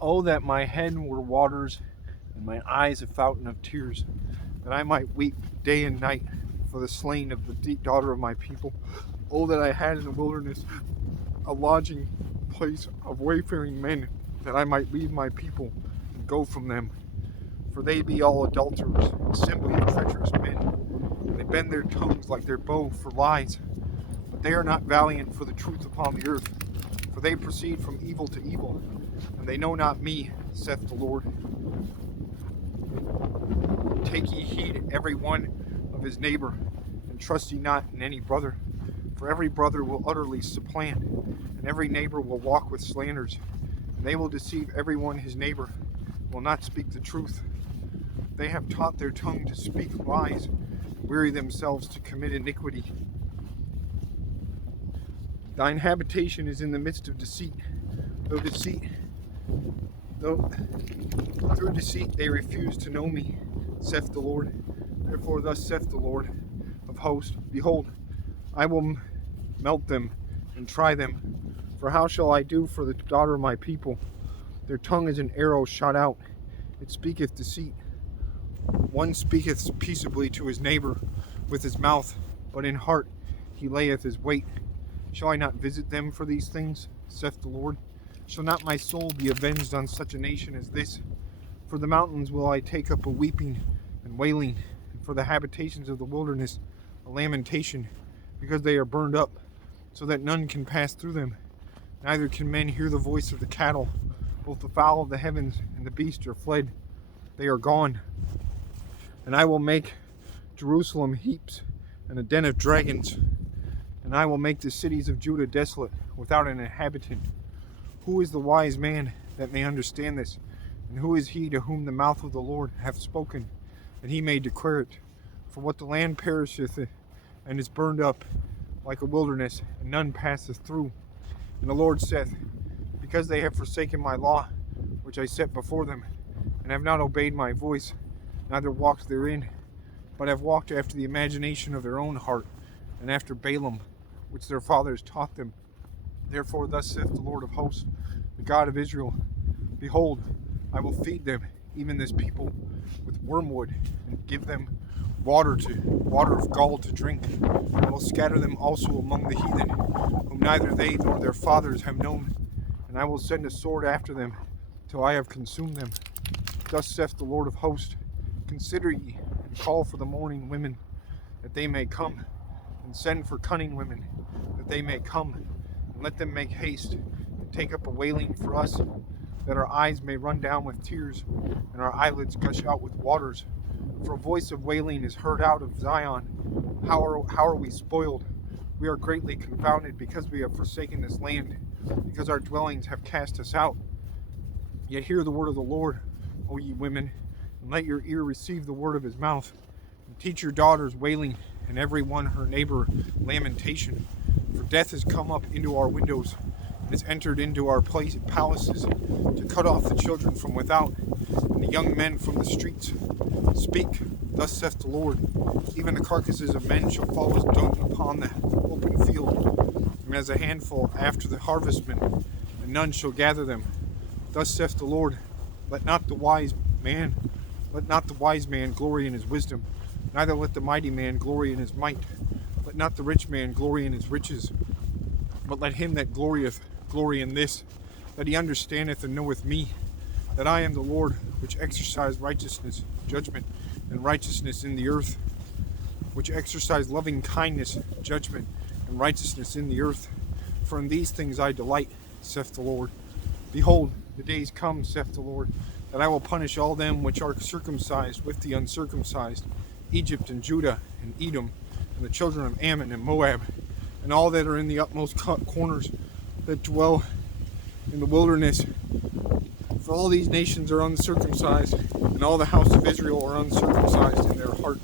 Oh, that my head were waters, and my eyes a fountain of tears, that I might weep day and night for the slain of the daughter of my people. Oh, that I had in the wilderness a lodging place of wayfaring men, that I might leave my people and go from them. For they be all adulterers, assembly of treacherous men, and they bend their tongues like their bow for lies. But they are not valiant for the truth upon the earth, for they proceed from evil to evil, and they know not me, saith the Lord. Take ye heed every one of his neighbor, and trust ye not in any brother. For every brother will utterly supplant, and every neighbor will walk with slanders, and they will deceive every one his neighbor, will not speak the truth. They have taught their tongue to speak lies, weary themselves to commit iniquity. Thine habitation is in the midst of deceit, though through deceit they refuse to know me, saith the Lord. Therefore thus saith the Lord of hosts, Behold, I will melt them and try them. For how shall I do for the daughter of my people? Their tongue is an arrow shot out, it speaketh deceit. One speaketh peaceably to his neighbor with his mouth, but in heart he layeth his wait. Shall I not visit them for these things, saith the Lord? Shall not my soul be avenged on such a nation as this? For the mountains will I take up a weeping and wailing, and for the habitations of the wilderness a lamentation, because they are burned up, so that none can pass through them. Neither can men hear the voice of the cattle. Both the fowl of the heavens and the beast are fled. They are gone. And I will make Jerusalem heaps and a den of dragons. And I will make the cities of Judah desolate, without an inhabitant. Who is the wise man that may understand this? And who is he to whom the mouth of the Lord hath spoken, that he may declare it? For what the land perisheth and is burned up like a wilderness, and none passeth through. And the Lord saith, Because they have forsaken my law, which I set before them, and have not obeyed my voice, neither walked therein, but have walked after the imagination of their own heart, and after Balaam, which their fathers taught them. Therefore thus saith the Lord of hosts, the God of Israel, Behold, I will feed them, even this people, with wormwood, and give them water of gall to drink. I will scatter them also among the heathen, whom neither they nor their fathers have known, and I will send a sword after them, till I have consumed them. Thus saith the Lord of hosts, Consider ye, and call for the mourning women, that they may come, and send for cunning women, that they may come, and let them make haste, and take up a wailing for us, that our eyes may run down with tears, and our eyelids gush out with waters. For a voice of wailing is heard out of Zion. How are we spoiled? We are greatly confounded, because we have forsaken this land, because our dwellings have cast us out. Yet hear the word of the Lord, O ye women, and let your ear receive the word of his mouth. And teach your daughters wailing, and every one her neighbor lamentation. For death has come up into our windows, and has entered into our palaces, to cut off the children from without, and the young men from the streets. Speak, thus saith the Lord, even the carcasses of men shall fall as dung upon the open field, and as a handful after the harvestmen, and none shall gather them. Thus saith the Lord, let not the wise man glory in his wisdom, neither let the mighty man glory in his might. Let not the rich man glory in his riches, but let him that glorieth glory in this, that he understandeth and knoweth me, that I am the Lord, which exercise righteousness, judgment, and righteousness in the earth, which exercise loving kindness, judgment, and righteousness in the earth. For in these things I delight, saith the Lord. Behold, the days come, saith the Lord, that I will punish all them which are circumcised with the uncircumcised, Egypt and Judah and Edom, and the children of Ammon and Moab, and all that are in the utmost corners that dwell in the wilderness. For all these nations are uncircumcised, and all the house of Israel are uncircumcised in their heart.